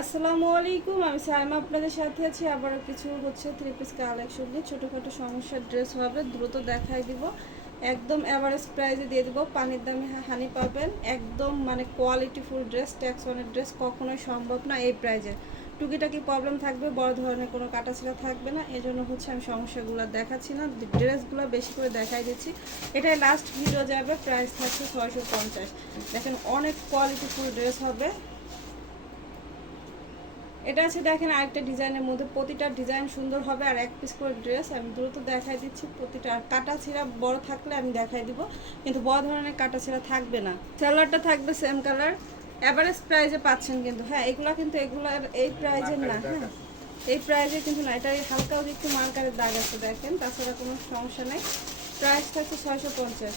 আসসালামু আলাইকুম, আমি সাইমা আপনাদের সাথে আছি। আবারও কিছু থ্রি পিস কালেকশন নিয়ে ছোটোখাটো সমস্যার ড্রেস হবে, দ্রুত দেখাই দিব। একদম অ্যাভারেজ প্রাইসে দিয়ে দিব, পানির দামে হানি পাবেন। একদম মানে কোয়ালিটিফুল ড্রেস, ট্যাক্স ওয়ানের ড্রেস কখনোই সম্ভব না এই প্রাইজে। টুকিটাকি প্রবলেম থাকবে, বড় ধরনের কোনো কাটাছিড়া থাকবে না, এই জন্য আমি সমস্যাগুলো দেখাচ্ছি না, ড্রেসগুলো বেশি করে দেখাই দিচ্ছি। এটাই লাস্ট ভিডিও যাবে, প্রাইস থাকছে 650। দেখেন অনেক কোয়ালিটিফুল ড্রেস হবে। এটা আছে দেখেন আরেকটা ডিজাইনের মধ্যে, প্রতিটা ডিজাইন সুন্দর হবে আর এক পিস করে ড্রেস। আমি দ্রুত দেখাই দিচ্ছি প্রতিটা। আর কাটা ছিঁড়া বড় থাকলে আমি দেখাই দিব, কিন্তু বড় ধরনের কাটা ছিঁড়া থাকবে না। কালারটা থাকবে সেম কালার, অ্যাভারেজ প্রাইজে পাচ্ছেন কিন্তু। হ্যাঁ, এগুলার এই প্রাইজের না। হ্যাঁ, এই প্রাইজে কিন্তু না, এটা হালকাও একটু মার্কারের দাগ আছে দেখেন, তাছাড়া কোনো সমস্যা নেই। প্রাইস থাকছে 650।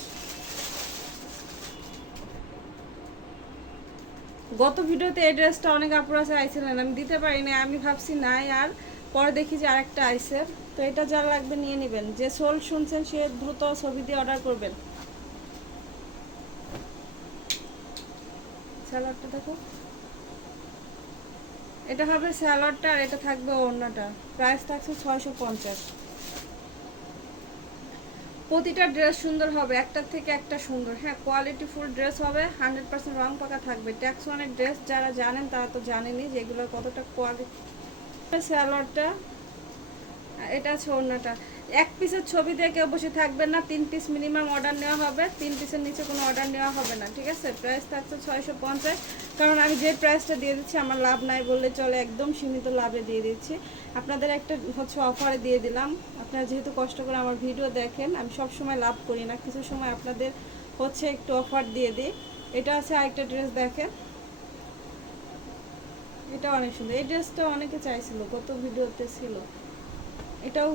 গত ভিডিওতে এই ড্রেসটা অনেক আপুরা চাইছিলেন, আমি দিতে পারি না, আমি ভাবছি নাই, আর পরে দেখি যে আরেকটা আইসে। তো এটা যার লাগবে নিয়ে নেবেন, যে সোল শুনছেন সে দ্রুত ছবি দিয়ে অর্ডার করবেন। স্যালাডটা দেখো, এটা হবে স্যালাডটা আর এটা থাকবে ওড়নাটা। প্রাইস থাকছে 650। প্রতিটা ড্রেস সুন্দর হবে, একটার থেকে একটা সুন্দর। হ্যাঁ, কোয়ালিটিফুল ড্রেস হবে, 100% রং পাকা থাকবে। ট্যাক্স ওয়ানের ড্রেস যারা জানেন তারা তো জানেনই যে এগুলোর কতটা কোয়ালিটি। স্যালাডটা, এটা আছে ওড়নাটা। এক পিসের ছবি দিয়ে কেউ বসে থাকবেন না, 3 পিস মিনিমাম অর্ডার নেওয়া হবে, 3 পিসের নিচে কোনো অর্ডার নেওয়া হবে না, ঠিক আছে? প্রাইস থাকছে 650। কারণ আমি যে প্রাইসটা দিয়ে দিচ্ছি আমার লাভ নাই বললে চলে, একদম সীমিত লাভে দিয়ে দিচ্ছি। আপনাদের একটা অফারে দিয়ে দিলাম। আপনারা যেহেতু কষ্ট করে আমার ভিডিও দেখেন, আমি সব সময় লাভ করি না, কিছু সময় আপনাদের একটু অফার দিয়ে দিই। এটা আছে আরেকটা ড্রেস দেখেন, এটা অনেক সুন্দর। এই ড্রেসটা অনেকে চাইছিল, গত ভিডিওতে ছিল, এটাও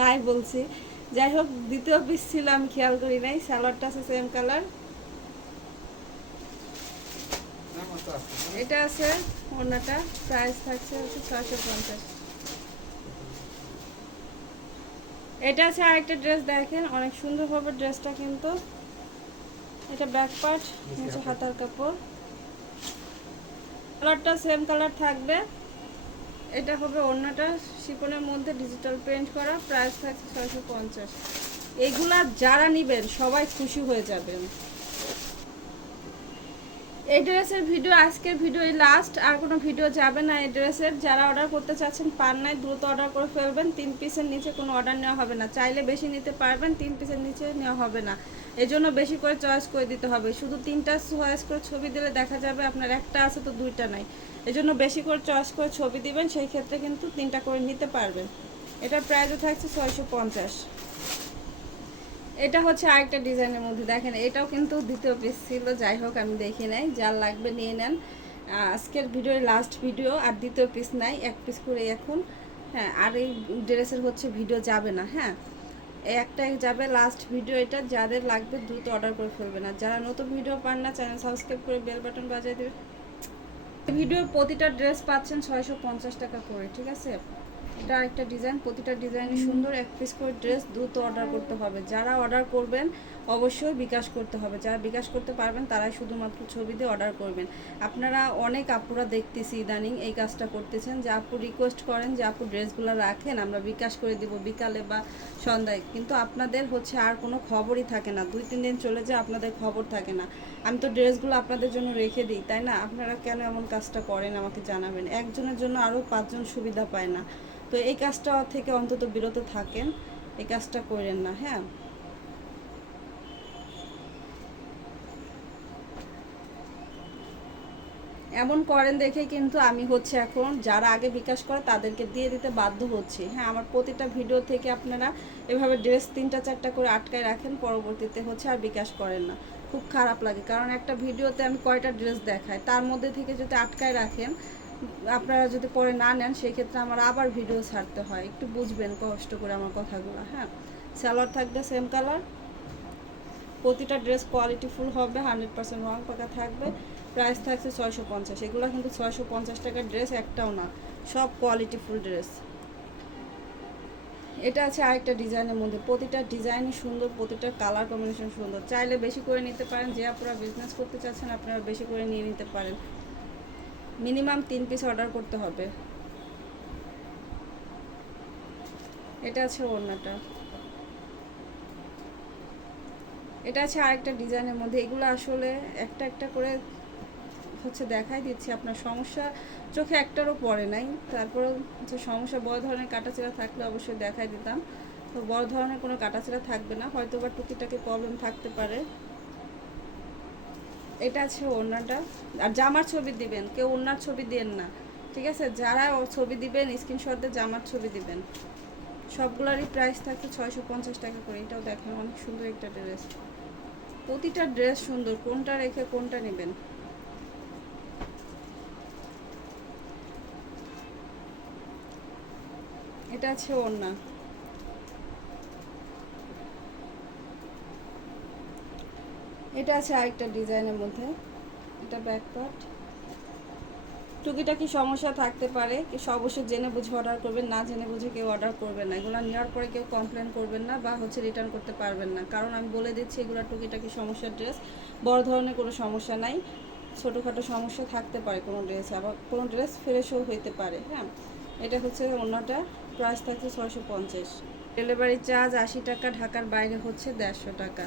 নাই বলছি। যাই হোক, দ্বিতীয় পিস ছিল আমি খেয়াল করি নাই। স্যালাডটা আছে সেম কালার, এটা আছে ওড়নাটা। প্রাইস থাকছে 650। এটা আছে আরেকটা ড্রেস দেখেন, অনেক সুন্দর হবে ড্রেসটা কিন্তু। এটা ব্যাক পার্ট, নিচে হাতার কাপড়। কালারটা সেম কালার থাকবে। এটা হবে ওড়নাটা, শিফনের মধ্যে ডিজিটাল প্রিন্ট করা। প্রাইস থাকছে 650। এগুলা যারা নিবেন সবাই খুশি হয়ে যাবেন। এই ড্রেসের ভিডিও আজকের ভিডিওই লাস্ট, আর কোনো ভিডিও যাবে না এই ড্রেসের। যারা অর্ডার করতে চাচ্ছেন পান নাই, দ্রুত অর্ডার করে ফেলবেন। 3 পিসের নিচে কোনো অর্ডার নেওয়া হবে না, চাইলে বেশি নিতে পারবেন, 3 পিসের নিচে নেওয়া হবে না। এই জন্য বেশি করে চয়েস করে দিতে হবে। শুধু 3টা চয়েস করে ছবি দিলে দেখা যাবে আপনার একটা আছে তো 2টা নাই। এই জন্য বেশি করে চয়েস করে ছবি দিবেন, সেই ক্ষেত্রে কিন্তু 3টা করে নিতে পারবেন। এটার প্রাইসও থাকছে 650। এটা হচ্ছে আরেকটা ডিজাইনের মধ্যে দেখেন, এটাও কিন্তু দ্বিতীয় পিস ছিল। যাই হোক, আমি দেখি নাই, যার লাগবে নিয়ে নেন। আজকের ভিডিওর লাস্ট ভিডিও, আর দ্বিতীয় পিস নাই, এক পিস করে এখন। হ্যাঁ, আর এই ড্রেসের ভিডিও যাবে না। হ্যাঁ, একটাই যাবে লাস্ট ভিডিও। এটা যাদের লাগবে দ্রুত অর্ডার করে ফেলবেন, আর যারা নতুন ভিডিও পান না চ্যানেল সাবস্ক্রাইব করে বেল বাটন বাজিয়ে দেবে। ভিডিওর প্রতিটা ড্রেস পাচ্ছেন 650 টাকা করে, ঠিক আছে? এটা একটা ডিজাইন, প্রতিটা ডিজাইনই সুন্দর। এক পিস করে ড্রেস, দ্রুত অর্ডার করতে হবে। যারা অর্ডার করবেন অবশ্যই বিকাশ করতে হবে, যারা বিকাশ করতে পারবেন তারাই শুধুমাত্র ছবি দিয়ে অর্ডার করবেন। আপনারা অনেক আপুরা দেখতেছি ইদানিং এই কাজটা করতেছেন, যে আপু রিকোয়েস্ট করেন যে আপু ড্রেসগুলো রাখেন, আমরা বিকাশ করে দিব বিকালে বা সন্ধ্যায়, কিন্তু আপনাদের আর কোনো খবরই থাকে না, 2-3 দিন চলে যায়, আপনাদের খবর থাকে না। আমি তো ড্রেসগুলো আপনাদের জন্য রেখে দিই, তাই না? আপনারা কেন এমন কাজটা করেন আমাকে জানাবেন। একজনের জন্য আরও 5জন সুবিধা পায় না। তো এই কাজটা থেকে অন্তত বিরত থাকেন, এই কাজটা করেন না। হ্যাঁ, এমন করেন দেখে কিন্তু আমি এখন যারা আগে বিকাশ করে তাদেরকে দিয়ে দিতে বাধ্য হচ্ছি। হ্যাঁ, আমার প্রতিটা ভিডিও থেকে আপনারা এভাবে ড্রেস 3টা-4টা করে আটকায় রাখেন, পরবর্তীতে আর বিকাশ করেন না। খুব খারাপ লাগে, কারণ একটা ভিডিওতে আমি কয়টা ড্রেস দেখাই, তার মধ্যে থেকে যদি আটকায় রাখেন, আপনারা যদি পরে না নেন, সেই ক্ষেত্রে আমার আবার ভিডিও ছাড়তে হয়। একটু বুঝবেন কষ্ট করে আমার কথাগুলো। হ্যাঁ, সালোয়ার থাকবে সেম কালার, প্রতিটা ড্রেস কোয়ালিটিফুল হবে, 100% রং পাকা থাকবে। প্রাইস থাকছে 650। এগুলো কিন্তু 650 টাকার ড্রেস একটাও না, সব কোয়ালিটিফুল ড্রেস। এটা আছে আরেকটা ডিজাইনের মধ্যে, প্রতিটা ডিজাইনই সুন্দর, প্রতিটা কালার কম্বিনেশন সুন্দর। চাইলে বেশি করে নিতে পারেন, যে আপনারা বিজনেস করতে চাচ্ছেন আপনারা বেশি করে নিয়ে নিতে পারেন। মিনিমাম 3 পিস অর্ডার করতে হবে। এটা আছে ওড়নাটা, এটা আছে আরেকটা ডিজাইনের মধ্যে। এগুলো আসলে একটা একটা করে হচ্ছে দেখাই দিচ্ছি, আপনার সমস্যা চোখে একটারও পড়ে নাই, তারপরেও হচ্ছে সমস্যা বড় ধরনের কাটাছেঁড়া থাকলে অবশ্যই দেখাই দিতাম। তো বড় ধরনের কোনো কাটাছেঁড়া থাকবে না, হয়তো বা টুকিটাকি প্রবলেম থাকতে পারে। এটা আছে ওড়নাটা। আর জামার ছবি দিবেন, কেউ ওড়নার ছবি দেন না, ঠিক আছে? যারা ছবি দিবেন স্ক্রিনশট দিয়ে জামার ছবি দিবেন। সবগুলারই প্রাইস থাকছে 650 টাকা করে। এটাও দেখেন অনেক সুন্দর একটা ড্রেস, প্রতিটা ড্রেস সুন্দর, কোনটা রেখে কোনটা নেবেন। এটা আছে ওড়না, এটা আছে আরেকটা ডিজাইনের মধ্যে, এটা ব্যাক পার্ট। টুকিটাকি সমস্যা থাকতে পারে, অবশ্যই জেনে বুঝে অর্ডার করবেন, না জেনে বুঝে কেউ অর্ডার করবেন না। এগুলো নেওয়ার পরে কেউ কমপ্লেন করবেন না বা হচ্ছে রিটার্ন করতে পারবেন না, কারণ আমি বলে দিচ্ছি এগুলো টুকিটাকি সমস্যার ড্রেস, বড় ধরনের কোনো সমস্যা নাই। ছোটোখাটো সমস্যা থাকতে পারে কোনো ড্রেসে, আবার কোনো ড্রেস ফ্রেশও হইতে পারে। হ্যাঁ, এটা হচ্ছে অন্যটা, প্রাইস থাকছে 650। ডেলিভারি চার্জ 80 টাকা, ঢাকার বাইরে হচ্ছে 150 টাকা।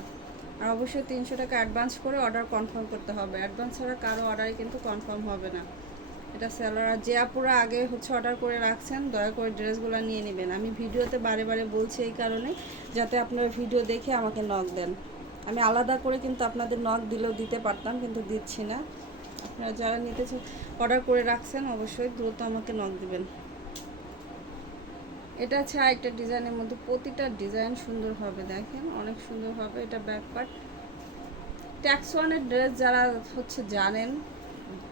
আর অবশ্যই 300 টাকা অ্যাডভান্স করে অর্ডার কনফার্ম করতে হবে, অ্যাডভান্স ছাড়া কারো অর্ডারই কিন্তু কনফার্ম হবে না। এটা সেলার, যে আপুরা আগে হচ্ছে অর্ডার করে রাখছেন দয়া করে ড্রেসগুলো নিয়ে নেবেন। আমি ভিডিওতে বারে বারে বলছি এই কারণে, যাতে আপনারা ভিডিও দেখে আমাকে নক দেন। আমি আলাদা করে কিন্তু আপনাদের নক দিলেও দিতে পারতাম, কিন্তু দিচ্ছি না। আপনারা যারা নিতে অর্ডার করে রাখছেন অবশ্যই দ্রুত আমাকে নক দিবেন। এটা আছে আরেকটা ডিজাইনের মধ্যে, প্রতিটা ডিজাইন সুন্দর হবে, দেখেন অনেক সুন্দর হবে। এটা ব্যাক পার্ট। ট্যাক্স ওয়ানের ড্রেস যারা হচ্ছে জানেন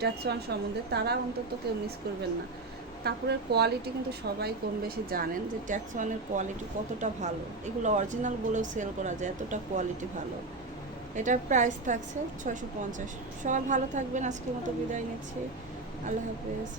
ট্যাক্স ওয়ান সম্বন্ধে, তারা অন্তত কেউ মিস করবেন না। কাপড়ের কোয়ালিটি কিন্তু সবাই কম বেশি জানেন যে ট্যাক্স ওয়ানের কোয়ালিটি কতটা ভালো, এগুলো অরিজিনাল বলেও সেল করা যায়, এতটা কোয়ালিটি ভালো। এটার প্রাইস থাকছে 650। সবাই ভালো থাকবেন, আজকের মতো বিদায় নিচ্ছি, আল্লাহ হাফেজ।